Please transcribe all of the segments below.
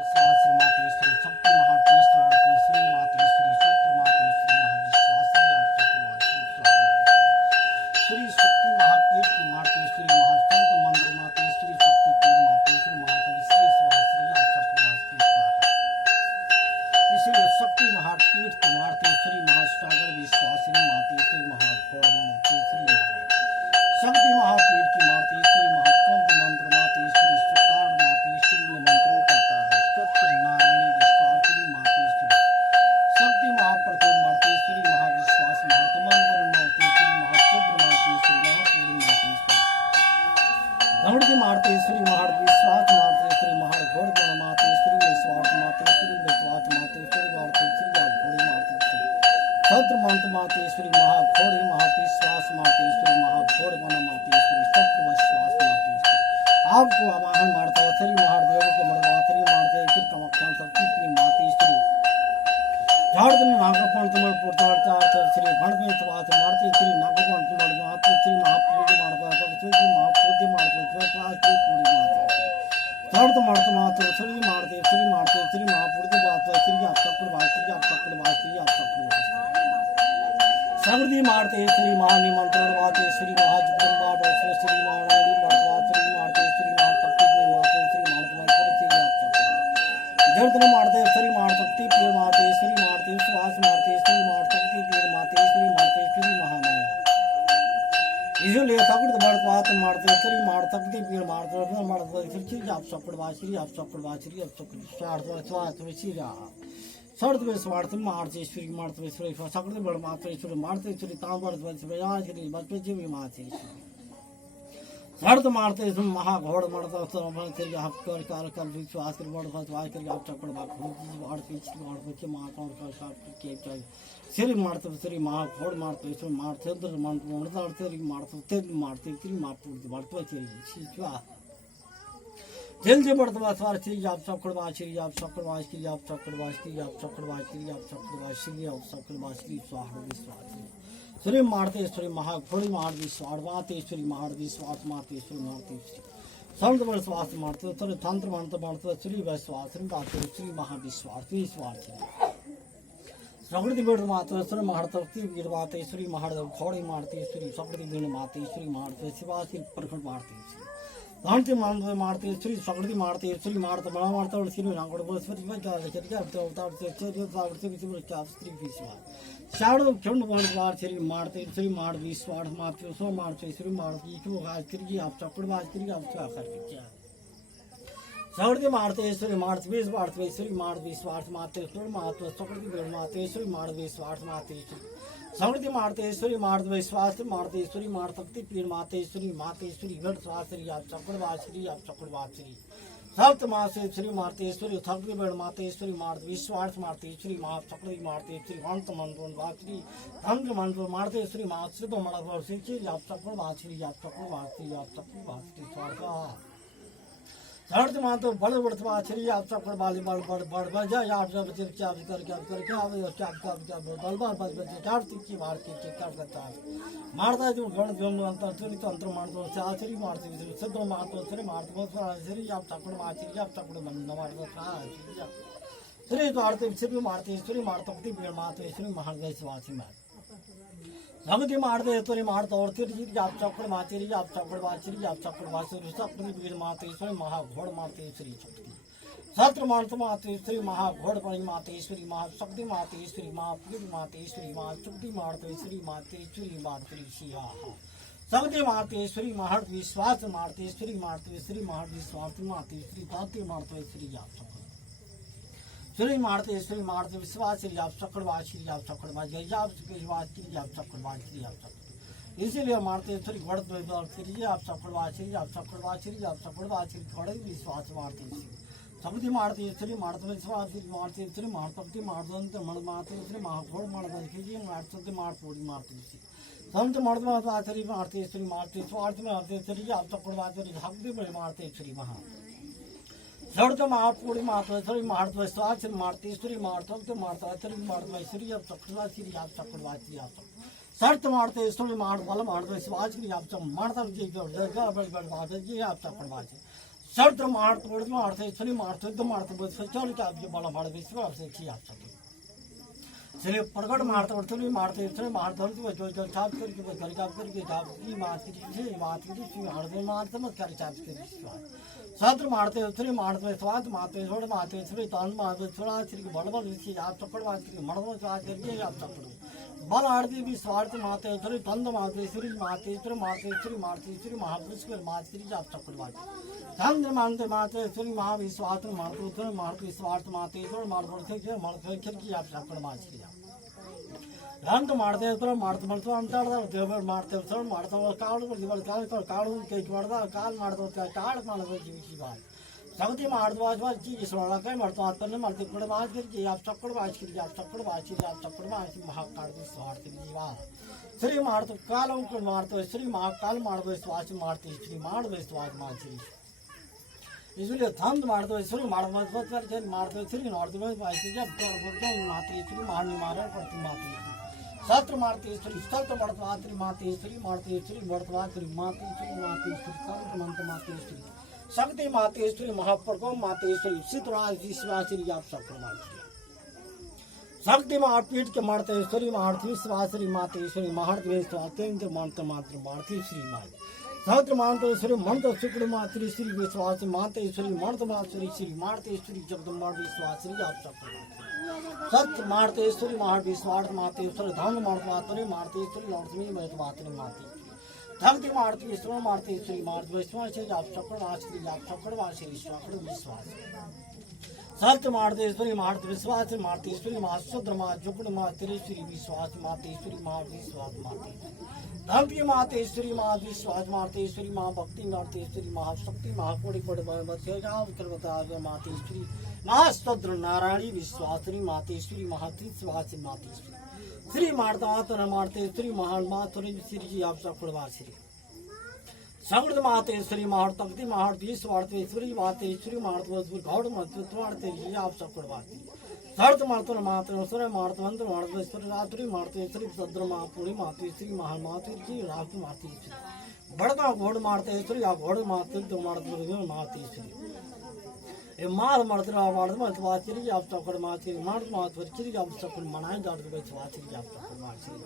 मातेश्वरी शक्ति महातीश्वरी श्री मातेश्वरी शक्ति मातेश्वरी महाविश्वासी श्री शक्ति महापीठ की मातेश्वरी महासंत मंदिर मातेश्वरी शक्ति पीठ मातेश्वरी महाश्री इसलिए शक्ति महापीठ की मातेश्वरी महासागर विश्वासिनी मातेश्वरी महाघोर मातेश्वरी शक्ति महापीठ की मातेश्वरी महासंत मंत्र मातेश्वरी सुकार मातेश्वरी में मंत्रों करता है सत्यनारायणी विश्वासिनी मातेश्वरी शक्ति महाप्रभु मातेश्वरी महाविश्वास महातमंत्र मातेश्वरी महाशुद्र मातेश्वरी महापूर्ण मातेश्वरी धनुर्धि मातेश्वरी महाविश्वास मातेश्वरी महाघोर गण मातेश्वरी विश्वास मातेश्वरी विश्वास मातेश्वरी मातेश्वरी घोड़ी मातेश्वरी सत्र मंत्र मातेश्वरी महाघोड़ी महाविश्वास मातेश्वरी महाघोर गण मातेश्वरी सत्र विश्वास मातेश्वरी आपको आवाहन मारता श्री महादेव के मर्दाथरी मारते फिर कमक्षण शक्ति प्रिय मातेश्वरी झाड़न नागपण तुम पुरता श्री भणवे तवात मारते श्री नागपण तुम माते श्री महापूज्य मारता श्री महापूज्य मारता श्री पूरी माते झाड़त मारत माते श्री मारते श्री महापूज्य बात श्री आप चक्र बात श्री आप चक्र बात श्री आप चक्र समृद्धि मारते श्री महानिमंत्रण बाते श्री महाजगदम्बा श्री नारायणी श्री मारते श्री महाशक्ति माते श्री महात्मा श्री आप चक्र जर्दन मारते श्री महाशक्ति प्रिय माते श्री मारते श्वास मारते श्री महाशक्ति प्रिय माते श्री मारते श्री महामाया इसलिए सकृत बढ़वात मारते श्री महाशक्ति प्रिय मारते श्री आप चक्र श्री आप चक्र श्री आप चक्र स्वार्थ श्री सर्द में स्वार्थ मार्तेश्वरी मार्तेश्वरी सकृत बड़ मातेश्वरी मार्तेश्वरी तांबर श्री बच्चे मातेश्वरी सर्द मारते महाघोड़ मरता श्री आप कर कर विश्वास कर बड़ भगवान कर आप चक्र श्री मारते श्री महाघोड़ मारते श्री मारतेंद्र मारते मारते श्री महापूर्ति बढ़ते श्री जल्दी बढ़ता स्वार श्री आप चक्रवास श्री आप चक्रवास श्री आप चक्रवास श्री आप चक्रवास श्री आप चक्रवास श्री आप चक्रवास श्री स्वाहा विश्वास श्री मार्तेश्वरी महाघोड़ी महाविश्वास मातेश्वरी महाविश्वास मातेश्वरी मातेश्वरी संत विश्वास मार्तेश्वरी तंत्र मंत्र मार्ते श्री विश्वास श्री मातेश्वरी श्री महाविश्वास विश्वास प्रकृति बीड़ मातेश्वरी महाशक्ति बीड़ मातेश्वरी महाघोड़ी मार्तेश्वरी प्रकृति बीड़ मातेश्वरी मारते शिवाश्री प्रखंड मार्तेश्वरी धानते मारतेश्वरी प्रकृति मारतेश्वरी मारत बड़ा मारता श्री शाड़ो खंड मार श्री मारते श्री मार विश्वास मारते सो मारते श्री मारती श्री आप चक्रवास श्री आप सकृति मारतेश्वरी मारत मारते श्री मार विश्वास मातेश्वरी मातृ सकृति मातेश्वरी मार विश्वास मातेश्वरी सकृति मारतेश्वरी मार्द विश्वास मारतेश्वरी मारशक्ति पीर मातेश्वरी मातेश्वरी गढ़ श्री आप चक्रवाश्री आप चक्रवाश्री सप्त मासेश्वरी मारतेश्वरी थग्नि बेड़ मातेश्वरी मार्द विश्वास मारतेश्वरी महाचक्री मारतेश्वरी अंत मंत्र वाश्री तंत्र मंत्र मारतेश्वरी माश्रित मणि आप चक्रवाश्री आप चक्रवाश्री आप चक्रवाश्री स्वाहा सर्द मातो बड़ बढ़वा श्री आप चक्र बाली बड़ बड़ बड़ बजा आप जब क्या करके आवे और क्या बलबार बज बजे चार तिक्की मार के कर करता मारता जो गण गण अंतर तुरी तंत्र मारतो शास्त्री मारते सिद्ध मारतो श्री मारतो श्री आप चक्र मारती आप चक्र बंद मारतो श्री मारते श्री मारते श्री मारतक्ति बीड़ माते श्री महादेशवासी मार भगति मारतेश्वरी मारता और श्री आप चक्र मातेरी आप चक्र वाचरी आप चक्र वाचरी सप्तमी वीर मातेश्वरी महाघोड़ मातेश्वरी शक्ति सत्र मार्त मातेश्वरी महाघोड़ पणि मातेश्वरी महाशक्ति मातेश्वरी महापीठ मातेश्वरी महाशक्ति मातेश्वरी मातेश्वरी मातेश्वरी शिहा शक्ति मातेश्वरी महर्ष विश्वास मातेश्वरी मातेश्वरी महाविश्वास मातेश्वरी दाते मातेश्वरी आप चक्र श्री मारतेश्वरी मारते विश्वास श्री आप चक्रवास श्री आप चक्रवास श्री आप चक्रवास श्री आप चक्रवास श्री आप चक्र इसीलिए मारतेश्वरी गढ़ श्री आप चक्रवास श्री आप चक्रवास श्री आप चक्रवास श्री गढ़ विश्वास मारतेश्वरी समिति मारतेश्वरी मारत विश्वास श्री मारतेश्वरी मारतक्ति मारदंत मण मातेश्वरी महाघोड़ मणि मारते मारपूरी मारतेश्वरी संत मर्दमाश्री मारतेश्वरी मारतेश्वार्थ मारतेश्वरी आप चक्रवास श्री भक्ति बड़े मारतेश्वरी महा सर्द महापूर्ण मातेश्वरी मारतश्वास मारतेश्वरी मारतक्त मारताश्वरी मारतश्वरी आप चक्रवाश्री आप चक्रवाश्री आप सर्त मारतेश्वरी मार बल मारतश्वास आप मारता आप चक्रवाश्री सर्त्र मार्थेश्वरी मार्थ मार्थ बल माड़ विश्वास आप सके श्री प्रकट मार्तवर्तनी मार्तेश्वरी मार्तवर्ती छाप करके छाप करके छाप की मात की हृदय मार्त मत कर छाप के सत्र मार्तेश्वरी मार्तेश्वर मातेश्वर मातेश्वरी तन मातेश्वर श्री बड़बड़ आप चक्कर मड़बड़ करके आप चक्कर बल आरती भी स्वार्थ मातेश्वरी तंद मातेश्वरी मातेश्वरी मातेश्वरी मातेश्वरी महापुष्कर मातेश्वरी आप चक्कर चंद्र मानते मातेश्वरी महाविश्वास मातृ मातृ स्वार्थ मातेश्वर मार्थे मर्थे की आप चक्कर माच किया रंत मार्तेश्वर मार्थ मर्थ अंतर देवर मार्तेश्वर मार्थ काल काल काल कई मारदा काल मारदो काल मारदो जीवी बात सगती मार्दवाज की इसरोला कई मर्तवात्पन्न मर्ती कुड़वाज करके आप चक्कड़वाज करके आप चक्कड़वाज की आप चक्कड़वाज की महाकाल की स्वार्थ जीवा श्री मार्त कालों को मारते श्री महाकाल मारदो स्वाच मारती श्री मारदो स्वाच मारती इसलिए धंध मारदो श्री मारदो करके मारदो श्री नॉर्दो वाइसी जब तोड़ बोलते मारती श्री मारनी मारे पड़ती मारती सत्र मार्तेश्वरी सत्र मर्तवात्री मातेश्वरी मार्तेश्वरी मर्तवात्री मातेश्वरी मातेश्वरी सत्र मंत्र मातेश्वरी शक्ति मातेश्वरी महाप्रकोम मातेश्वरी शीतराज विश्वासरी आप सब शक्ति महापीठ के मार्तेश्वरी महार्थविश्वासरी मातेश्वरी महार्थवेश्वर मंत्र मात्र मार्थेश्वरी माँ सत्र मातेश्वरी मंत्र शुक्र मातृ श्री विश्वास मातेश्वरी मंत्र मातृ श्री मार्तेश्वरी जगदम्बा विश्वासरी आप सब सत्य मार्तेश्वरी महाविश्वास मातेश्वरी धन मार्तवात्री मार्तेश्वरी लक्ष्मी महत्वात्री माती धरती मार्तेश्वर मार्तेश्वरी मार्तवेश्वर से आप चक्रवासी आप चक्रवासी चक्र विश्वास सत्य मार्तेश्वरी मार्त विश्वास मार्तेश्वरी महाशुद्र माँ जुगड़ मातेश्वरी विश्वास मातेश्वरी महाविश्वास माते धरती मातेश्वरी महाविश्वास मार्तेश्वरी महाभक्ति मार्तेश्वरी महाशक्ति महाकोटि कोटि मातेश्वरी महास्तोत्र नारायणी विश्वासरी मातेश्वरी महात्रिश्वासी मातेश्वरी श्री मार्तातर मार्तेश्वरी महामातुरी श्री आप चक्रवासी समृद्ध मातेश्वरी महातक्ति महार्थीश्वरी मातेश्वरी मार्तवस्वी गौड़ मत्वार्थी आप चक्रवासी सर्थ मातुर मातेश्वर मार्तवंत मार्तवेश्वरी रात्रि मार्तेश्वरी भद्र महापुरी मातेश्वरी महामातुरी रात मातेश्वरी बड़का घोड़ मार्तेश्वरी आ घोड़ मातृ मातेश्वरी मार मर्दरा वार्ड में वाचरी आप चक्कर माचरी मार्द माचरी आप चक्कर मनाए जाते हुए वाचरी आप चक्कर माचरी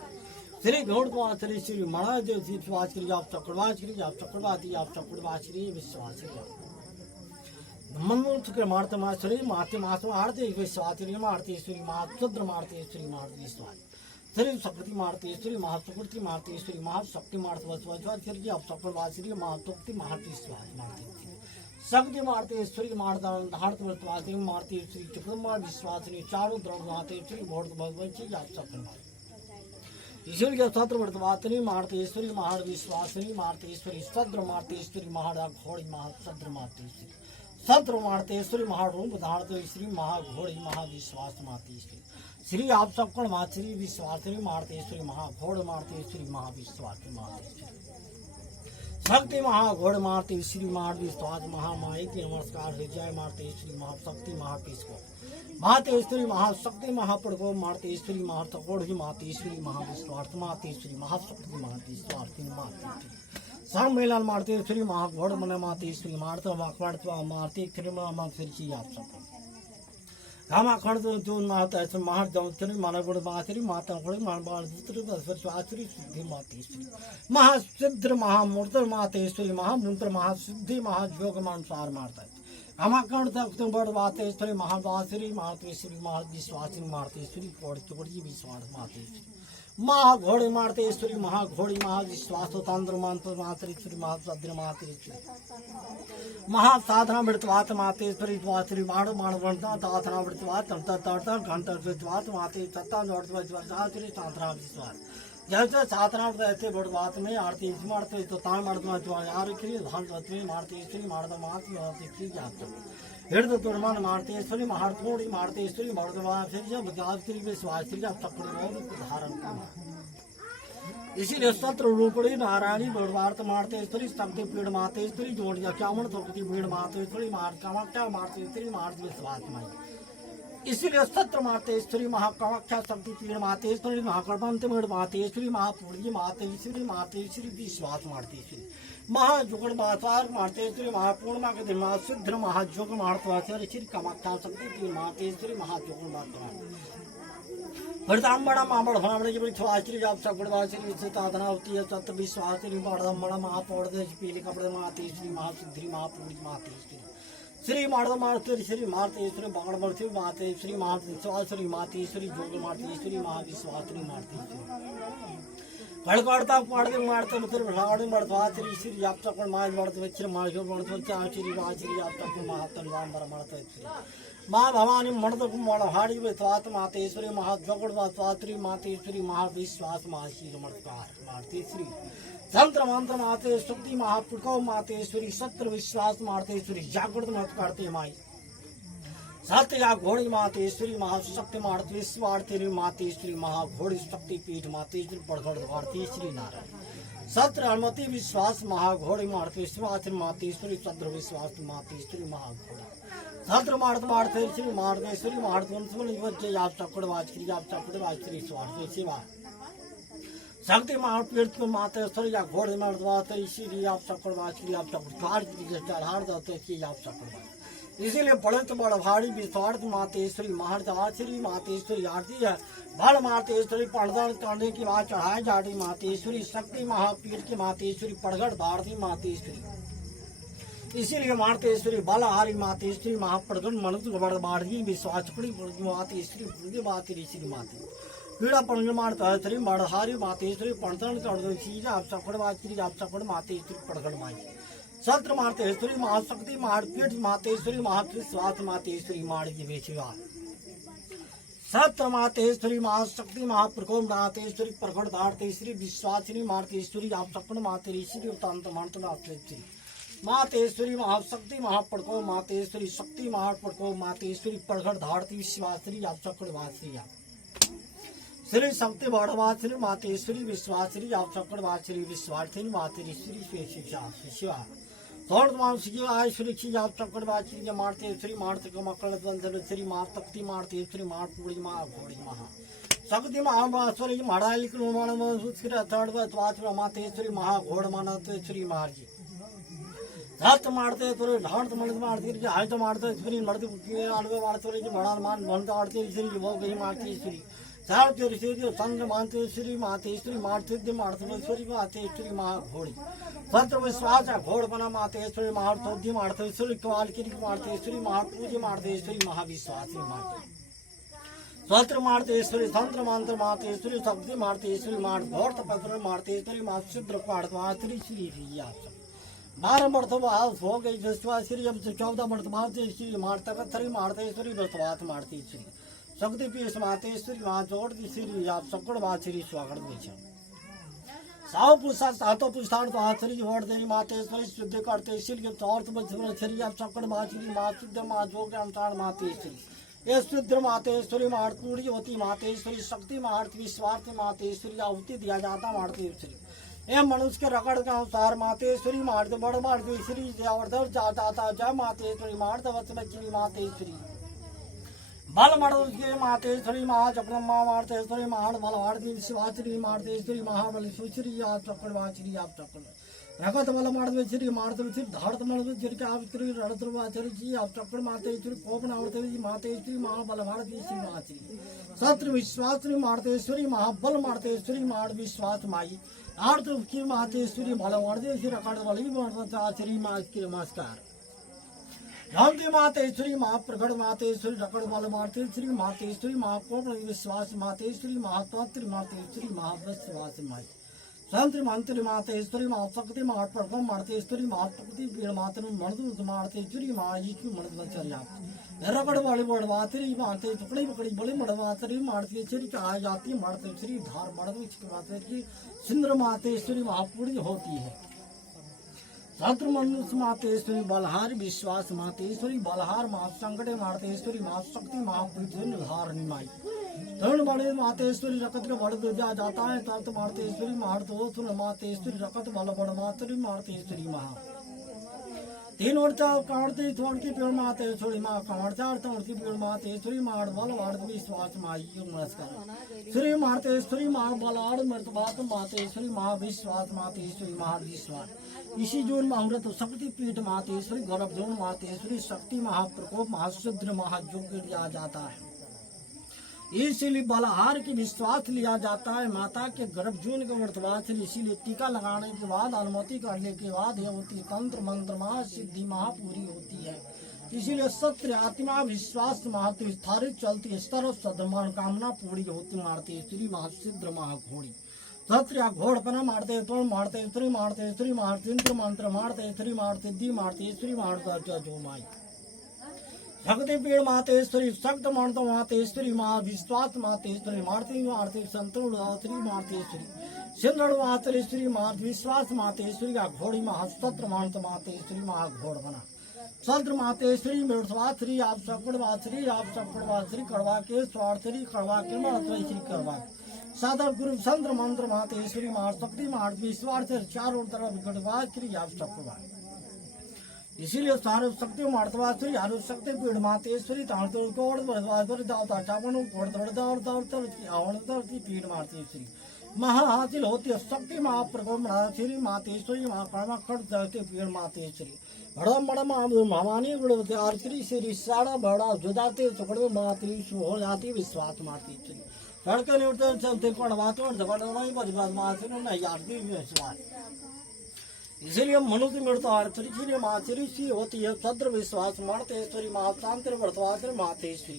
श्री गौड़ वाचरी श्री मनाए देव जी वाचरी आप चक्कर वाचरी आप चक्कर वाचरी विश्वासरी मनमोहन चक्र मार्त माचरी माते मासो आरती विश्वासरी मार्तेश्वरी मातृद्र मार्तेश्वरी मार्द विश्वास श्री शक्ति मार्तेश्वरी महासुकृति मार्तेश्वरी महाशक्ति मार्तवस्वाचरी आप चक्कर वाचरी महातुक्ति महातीश्वास मार्तेश्वरी शक्ति मार्तेश्वरी मार्तार्थवादी मार्तेश्वरी चक्रमा विश्वासनी चारों द्रव मातेश्वरी भोट भगवती आप चक्र ईश्वर के सत्र वर्तवातनी मार्तेश्वरी महाड़ विश्वासनी मार्तेश्वरी सद्र मार्तेश्वरी महाड़ा घोड़ी महासद्र मार्तेश्वरी सत्र मार्तेश्वरी महारूप धारतेश्वरी महाघोड़ी महाविश्वास मातेश्वरी श्री आप चक्र माचरी विश्वासनी मार्तेश्वरी महाघोड़ मार्तेश्वरी महाविश्वास मातेश्वरी शक्ति महाघोड़ मार्तेश्वरी महाविश्वास महामाई की नमस्कार है जय मार्तेश्वरी महाशक्ति महापिस्को मातेश्वरी महाशक्ति महाप्रभो मार्तेश्वरी महातकोड़ी मातेश्वरी महाविश्वास मातेश्वरी महाशक्ति महाविश्वास मातेश्वरी सम्मेलन मार्तेश्वरी महाघोड़ मन मातेश्वरी मार्त मार्ते कृमा मार्तेश्वरी आप सब रामा खंड जो माता ऐसे महार जौचरी मानवगुण माचरी माता गुण मानवाचरी सिद्धि मातेश्वरी महासिद्ध महामूर्त मातेश्वरी महामूर्त महासिद्धि महायोग मानसार मारता है रामा खंड तक बड़ मातेश्वरी महावासरी मातेश्वरी महाविश्वासी मातेश्वरी कोड़ चोड़ी विश्वास मातेश्वरी महाघोड़ी मार्तेश्वरी महाघोड़ी महाविश्वास तंत्र मंत्र मातेश्वरी महाभद्र मातेश्वरी महासाधना मृतवात मातेश्वरी द्वाश्री माण माणवंता साधना मृतवात तंत्र तर्ता घंटा विद्वात माते सत्ता नोटवाश्री साधना विश्वास जैसे साधना ऐसे बड़वात में आरती मारते तो तान मर्दमा यार की धन मार्तेश्वरी मार्द मात मातेश्वरी जात हृदय तुर्मान मार्तेश्वरी महार्थोड़ी मार्तेश्वरी मर्दवाश्री विश्वासरी अब चक्र धारण इसीलिए सत्र रूपड़ी नारायणी बड़वार्थ मार्तेश्वरी शक्ति पीड़ मातेश्वरी जोड़िया चावण शक्ति पीड़ मातेश्वरी कामाख्या मार्तेश्वरी मार्द विश्वास माई इसीलिए सत्र मातेश्वरी महाकामाख्या शक्ति पीड़ मातेश्वरी महाकर्मंत पीड़ मातेश्वरी महापूर्वी मातेश्वरी मातेश्वरी विश्वास मार्तेश्वरी महाजुगण महासार मातेश्वरी महापूर्णिमा के दिन महासिद्ध महाजुग महात्वाचार्य श्री कामाख्या शक्ति मातेश्वरी महाजुगण महात्मा मामड़ भ्रामण जी आश्री आप सगुणवासी साधना होती है सत्य विश्वासी बड़ा महापौड़ पीले कपड़े मातेश्वरी महासिद्धि महापूर्णि मातेश्वरी श्री माधवमातेश्वरी श्री मातेश्वरी बाणवर्षी मातेश्वरी महाविश्वासरी मातेश्वरी जोग मातेश्वरी महाविश्वासरी मातेश्वरी कड़काड़ता पाड़ते मारते मतलब रावण मर्दवाचरी श्री आप तक माज मर्द वच्र माजो मर्द वच्र आश्री वाचरी आप तक महातन राम बर मर्द माँ भवानी मर्द मड़हाड़ी में स्वात मातेश्वरी महाजगड़ स्वात्री मातेश्वरी महाविश्वास महाशील मर्दकार मातेश्वरी तंत्र मंत्र माते शक्ति महापुरकौ मातेश्वरी सत्र विश्वास मातेश्वरी जागृत मत करते माई सत्य या घोड़ी मातेश्वरी महाशक्ति मातेश्वरी मातेश्वरी महाघोड़ी शक्ति पीठ मातेश्वरी पड़गढ़ भारती श्री नारायण सत्र अनुमति विश्वास महाघोड़ी मातेश्वरी मातेश्वरी सत्र विश्वास मातेश्वरी महाघोड़ी सत्र मातेश्वरी मातेश्वरी मातेश्वरी आप चक्र स्वास्थ्य सेवा शक्ति महापीठ मातेश्वरी या घोड़े मर्दवाचरी श्री आप चक्रवाचरी आप चक्र आप चक्र इसीलिए बड़े तो बड़ भारी विस्वार्थ मातेश्वरी महारदाश्री मातेश्वरी आरती है बल मातेश्वरी पड़दन करने की बात चढ़ाई जाती मातेश्वरी शक्ति महापीठ की मातेश्वरी पड़गढ़ भारती मातेश्वरी इसीलिए मातेश्वरी बलहारी मातेश्वरी महापड़गढ़ मनुष्य बड़ बाढ़ी विश्वासकड़ी मातेश्वरी मातेश्वरी श्री माते पीड़ा पंग मातेश्वरी बड़हारी मातेश्वरी पड़दन कर आप चकड़ मातेश्वरी पड़गढ़ माई सत्र मातेश्वरी महाशक्ति महापीठ मातेश्वरी महाविश्वास मातेश्वरी माणिवेशिवा सत्र मातेश्वरी महाशक्ति महाप्रकोम मातेश्वरी प्रकट धारतेश्वरी विश्वासिनी मातेश्वरी आप सपन मातेश्वरी उतांत मंत्र मातेश्वरी मातेश्वरी महाशक्ति महाप्रकोम मातेश्वरी शक्ति महाप्रकोम मातेश्वरी प्रकट धारती विश्वासिनी आप सपन वासरी श्री शक्ति बड़वासरी मातेश्वरी विश्वासिनी आप सपन वासरी विश्वासिनी मातेश्वरी शिवा थोड़ मानसिक आय सुरक्षी आप चक्कर बातचीत मारते श्री मारते का मकल बंधन श्री माँ तख्ती मारते श्री मार पूरी माँ घोड़ी महा शक्ति महाश्वरी महाराली मातेश्वरी महा घोड़ मानते श्री महाराजी रात मारते थोड़े ढांड मर्द मारती हाय तो मारते श्री मर्द अनवे मारते बड़ा मान बनता आड़ते श्री वो गई मारती श्री सारते श्री संग मानते श्री मातेश्वरी मारते मारतेश्वरी मातेश्वरी महा घोड़ी सत्र विश्वास घोड़ बना मातेश्वरी महार्थोद्धि मातेश्वरी कालकिरी मातेश्वरी महापूजी मातेश्वरी महाविश्वासी माते सत्र मातेश्वरी तंत्र मंत्र मातेश्वरी शक्ति मातेश्वरी मार घोर तपस्वी मातेश्वरी महासिद्ध पाठवाश्री श्री 12 मर्तबा हो गई विश्वासी अब 14 मर्तबा श्री मारतरी मातेश्वरी विश्वास मातेश्वरी शक्ति पीठ मातेश्वरी वहाँ जोड़ श्री आप सकड़ वाचरी स्वागत में साव पुष्टा सातों पुष्टान तो आश्री जोड़ देवी मातेश्वरी शुद्ध करते श्री चौर्थ श्री आप सकड़ माचरी माँ शुद्ध माँ जोग अनुसार मातेश्वरी ये शुद्ध मातेश्वरी मारपूरी होती मातेश्वरी शक्ति मार्थ विश्वास मातेश्वरी आहुति दिया जाता मातेश्वरी ये मनुष्य के रकड़ के अनुसार मातेश्वरी मार्थ बड़ मार्तेश्वरी जाता जय मातेश्वरी मार्थ वत्सरी मातेश्वरी बल मड़े मातेश्वरी महाचक्रम मातेश्वरी महान बलवाड़ी शिवाश्री मातेश्वरी महाबली सुश्री आप चक्रवाचरी आप चक्र रगत बल माधवेश्वरी माधवेश्वरी धारत मणवेश्वरी आप श्री रणद्रवाचरी जी आप चक्र मातेश्वरी कोपन आवतेश्वरी मातेश्वरी महाबलवाड़ी श्री माचरी सत्र विश्वासरी मातेश्वरी महाबल मातेश्वरी माड़ विश्वास माई आर्थ की मातेश्वरी बलवाड़ी श्री रकड़ बली आचरी माँ के नमस्कार रामदेव मातेश्वरी महाप्रगढ़ मातेश्वरी रकड़ बल मातेश्वरी मातेश्वरी महाकोप विश्वास मातेश्वरी महातोत्र मातेश्वरी महाविश्वास माई संत मंत्री मातेश्वरी महाशक्ति महाप्रभु मातेश्वरी महाशक्ति पीड़ मातृ मणदूत मातेश्वरी महायीशु मणदचर्या रकड़ बड़ी बड़वातरी माते टुकड़ी पकड़ी बड़ी बड़वातरी मातेश्वरी चढ़ाई जाती मातेश्वरी धार मातेश्वरी सिंद्र मातेश्वरी महापूरी होती है सत्र मनुष्य मातेश्वरी बलहार विश्वास मातेश्वरी बलहार महासंकटे मातेश्वरी महाशक्ति महापृथ्वी धारणी माई तरुण बड़े मातेश्वरी रकत का बड़ दिया जाता है तत् मातेश्वरी महारतोसुर मातेश्वरी रकत बल बड़ मातरी मातेश्वरी महा तीन वर्षा काढ़ती थोड़ती पेड़ मातेश्वरी माँ काढ़चार तोड़ती पेड़ मातेश्वरी माड़ बल वाड़ विश्वास माई नमस्कार श्री मातेश्वरी माँ बलाड़ मृतबात मातेश्वरी माँ विश्वास मातेश्वरी माँ विश्वास इसी जून मुहूर्त शक्ति पीठ मातेश्वरी गर्भ जून मातेश्वरी शक्ति महाप्रकोप महाशुद्र महायुग लिया जाता है। इसीलिए बलहार की विश्वास लिया जाता है। माता के गर्भजून के मृतवाद से इसीलिए टीका लगाने के बाद अनुमति करने के बाद यह होती तंत्र मंत्र महा सिद्धि महापूरी होती है। इसीलिए सत्य आत्मा विश्वास महत्व स्थारित चलती स्तर सदमान कामना पूरी होती मारती श्री महासिद्ध महाघोड़ी सत्य घोड़पना मारते तो मारते श्री मारते मंत्र मारते श्री मारते दी मारते श्री मारते जो माई भक्ति पीड़ मातेश्वरी शक्त मानतो मातेश्वरी माँ विश्वास मातेश्वरी मारती मारती संतुण मातेश्वरी सिंधड़ मातेश्वरी माँ विश्वास मातेश्वरी का घोड़ी महास्तत्र मानतो मातेश्वरी महा घोड़ बना संत्र मातेश्वरी मृतवाश्री आप सकड़वाश्री कड़वा के स्वार्थरी कड़वा के महत्वश्री करवा साधर गुरु संत्र मंत्र मातेश्वरी माँ शक्ति मार विश्वास चारों तरफ गढ़वाश्री आप सकड़वा इसीलिए सारे शक्ति मार्तवाश्वरी आरु शक्ति पीठ मातेश्वरी ताणतोड़ कोड़ वर्धवाश्वरी दावता चापन कोड़ दौड़ की पीठ मातेश्वरी महा हासिल होती है शक्ति महाप्रकोप महाश्री मातेश्वरी महाकर्मा खड़ दौड़ती पीठ मातेश्वरी बड़ा बड़ा महामानी गुणवती आरती श्री साड़ा बड़ा जुदाते टुकड़े माती हो जाती विश्वास मातेश्वरी सड़के निवड़ते चलते पड़वाते और झगड़ नहीं बजबाज मातेश्वरी नहीं आरती विश्वास इसीलिए मनुष्य मृता इसीलिए मातृषि होती है सद्र विश्वास मातेश्वरी महाशांति व्रतवात्र मातेश्वरी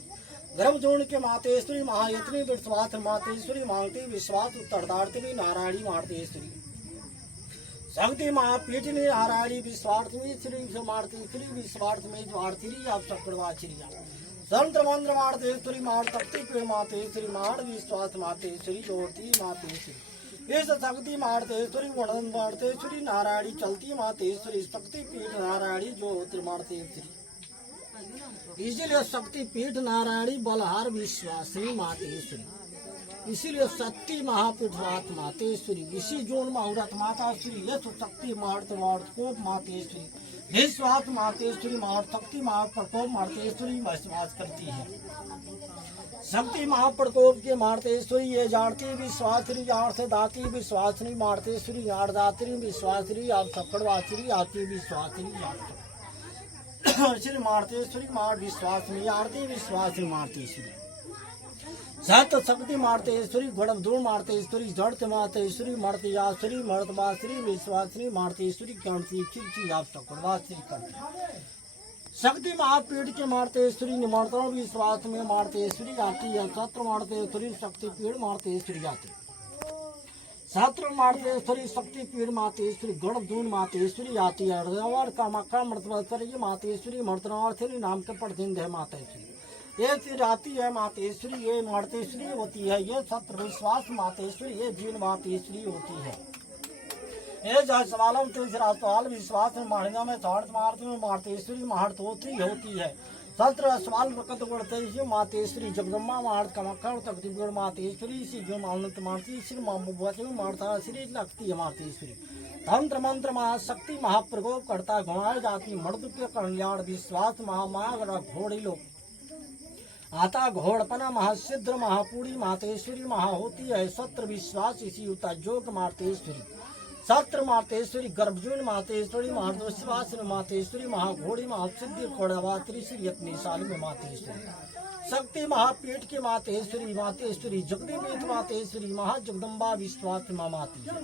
गर्भ जोड़ के मातेश्वरी महायत्नी विश्वास मातेश्वरी मांगती विश्वास उत्तरदार्थी नारायणी मातेश्वरी शक्ति महापीठनी नारायणी विश्वार्थी श्री मातेश्वरी विश्वार्थ में ज्वार्थी आप चक्रवाचरी संत्र मंत्र मातेश्वरी मार शक्ति पीठ मातेश्वरी मार विश्वास मातेश्वरी ज्योति मातेश्वरी इस शक्ति मातेश्वरी वर्णन मातेश्वरी नारायणी चलती मातेश्वरी शक्ति पीठ नारायणी ज्योति मातेश्वरी इसीलिए शक्ति पीठ नारायणी बलहार विश्वासी मातेश्वरी इसीलिए शक्ति महापीठ मातेश्वरी इसी जोन मुहूर्त माताश्री यश शक्ति मार्त कोप मातेश्वरी विश्वास मातेश्वरी शक्ति महाप्रकोप मातेश्वरी विश्वास करती है। शक्ति महाप्रकोप के मार्तेश्वरी ये जानती विश्वासरी जान दाती विश्वासनी मार्तेश्वरी यार दात्री विश्वासरी आप सकड़वाचरी आती विश्वासरी श्री मार्तेश्वरी मार विश्वासनी आरती विश्वासनी मार्तेश्वरी सत शक्ति मार्तेश्वरी गड़ब दूर मार्तेश्वरी जड़त मातेश्वरी मर्तियाश्वरी मर्तवाश्री विश्वासनी मार्तेश्वरी गणती खिलची आप सकड़वाश्री करती शक्ति महापीठ के मार्तेश्वरी निमंत्रण विश्वास में मार्तेश्वरी आती है सत्र मार्तेश्वरी शक्ति पीठ मार्तेश्वरी आती सत्र मार्तेश्वरी शक्ति पीठ मातेश्वरी गढ़ दून मातेश्वरी आती है और कामाख्या मृतवाश्वरी मातेश्वरी मर्तनार्थी नाम के प्रसिद्ध है मातेश्वरी ये फिर आती है मातेश्वरी ये मार्तेश्वरी होती है ये सत्र विश्वास मातेश्वरी ये जीन मातेश्वरी होती है। ये सवालों तीसरा सवाल विश्वास में मारना में मारती में मातेश्वरी महर्त होती है सत्र सवाल प्रकट करते मातेश्वरी जगदम्बा मार्त कमक्खर तकतीगढ़ मातेश्वरी श्री जो मानत मारती श्री मामूबती मारता श्री लगती है मातेश्वरी तंत्र मंत्र महाशक्ति महाप्रकोप करता घुमाई जाती मर्द के कल्याण विश्वास महामाग घोड़ी लोग आता घोड़पना महासिद्ध महापूरी मातेश्वरी महा होती है सत्र विश्वास इसी होता जोग मातेश्वरी सत्र मातेश्वरी गर्भजून मातेश्वरी महाविश्वास मातेश्वरी महाघोड़ी महासिद्धि खोड़ावात्री श्री यत्नी साल में मातेश्वरी शक्ति महापीठ की मातेश्वरी जगदीपीठ मातेश्वरी महाजगदम्बा विश्वास माती है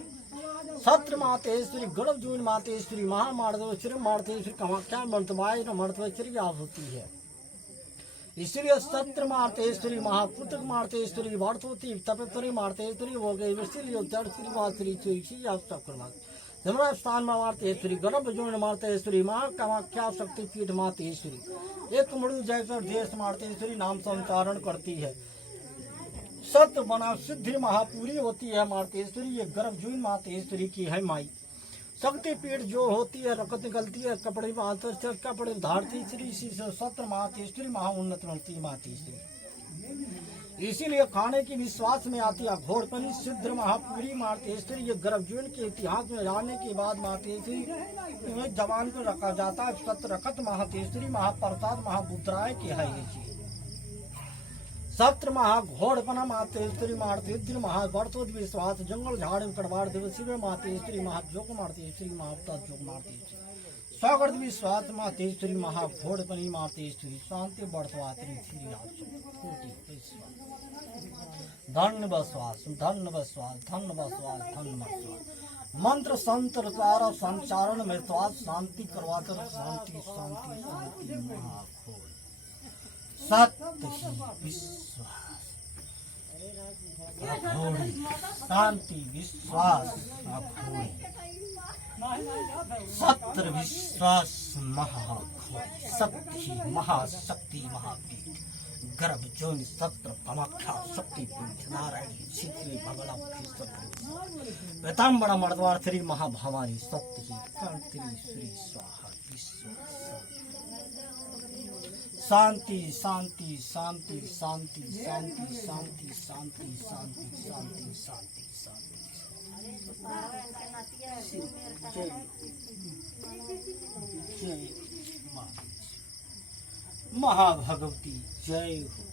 सत्र मातेश्वरी गर्भजून मातेश्वरी महामार्देश्वरी मार्तेश्वरी कामाख्या मर्तवाय मर्तवेश्वरी आप होती है। इसलिए सत्र मार्तेश्वरी महापुत्र मार्तेश्वरी वर्तवती तपेश्वरी मार्तेश्वरी हो गई इसीलिए श्री आप सब स्थान में मार्तेश्वरी गर्भ जोड़ मार्तेश्वरी माँ कामाख्या शक्तिपीठ मातेश्वरी एक मृदु जैसा देश मार्तेश्वरी नाम संचारण करती है सत्य बना सिद्धि महापूरी होती है मार्तेश्वरी ये गर्भ जून मातेश्वरी की है माई शक्ति पीठ जो होती है रकत निकलती है कपड़े कपड़े धारती श्री सत्र मातेश्वरी महा उन्नत मातेश्वरी इसीलिए खाने की विश्वास में आती है घोड़पनी सिद्ध महापुरी मातेश्वरी। ये गर्भजून के इतिहास में जाने के बाद मातेश्वरी जवान को रखा जाता है। सत रखत महातेश्वरी महाप्रसाद महाबुद्राय की है ये चीज। सत्र महाघोड़पना मातेश्वरी मातेश्वरी महावर्तोद विश्वास जंगल झाड़ कड़वाड़ दिवसी मातेश्वरी महाजोग मातेश्वरी महाजोग मातेश्वरी स्वागत विश्वास मातेश्वरी महाघोड़पनी मातेश्वरी शांति बढ़वात्री श्री धन्य बसवास धन्य बसवास धन्य बसवास धन्य बसवास। मंत्र संतर द्वारा संचारण में श्वास शांति करवाकर शांति शांति शांति महाघोड़ सत्य ही विश्वास अघोड़ी शांति विश्वास अघोड़ी सत्र विश्वास महाघोड़ी शक्ति महाशक्ति महापीठ गर्भ जोन सत्र कामाख्या शक्ति पीठ नारायणी शीतली भगला पीताम्बरा मर्दवार श्री महाभवानी सत्य ही कांति श्री स्वाहा विश्वास शांति शांति शांति शांति शांति शांति शांति शांति शांति शांति शांति जय महाभगवती जय हो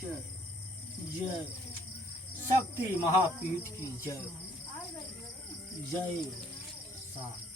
जय जय शक्ति महापीठ की जय हो जय शांति।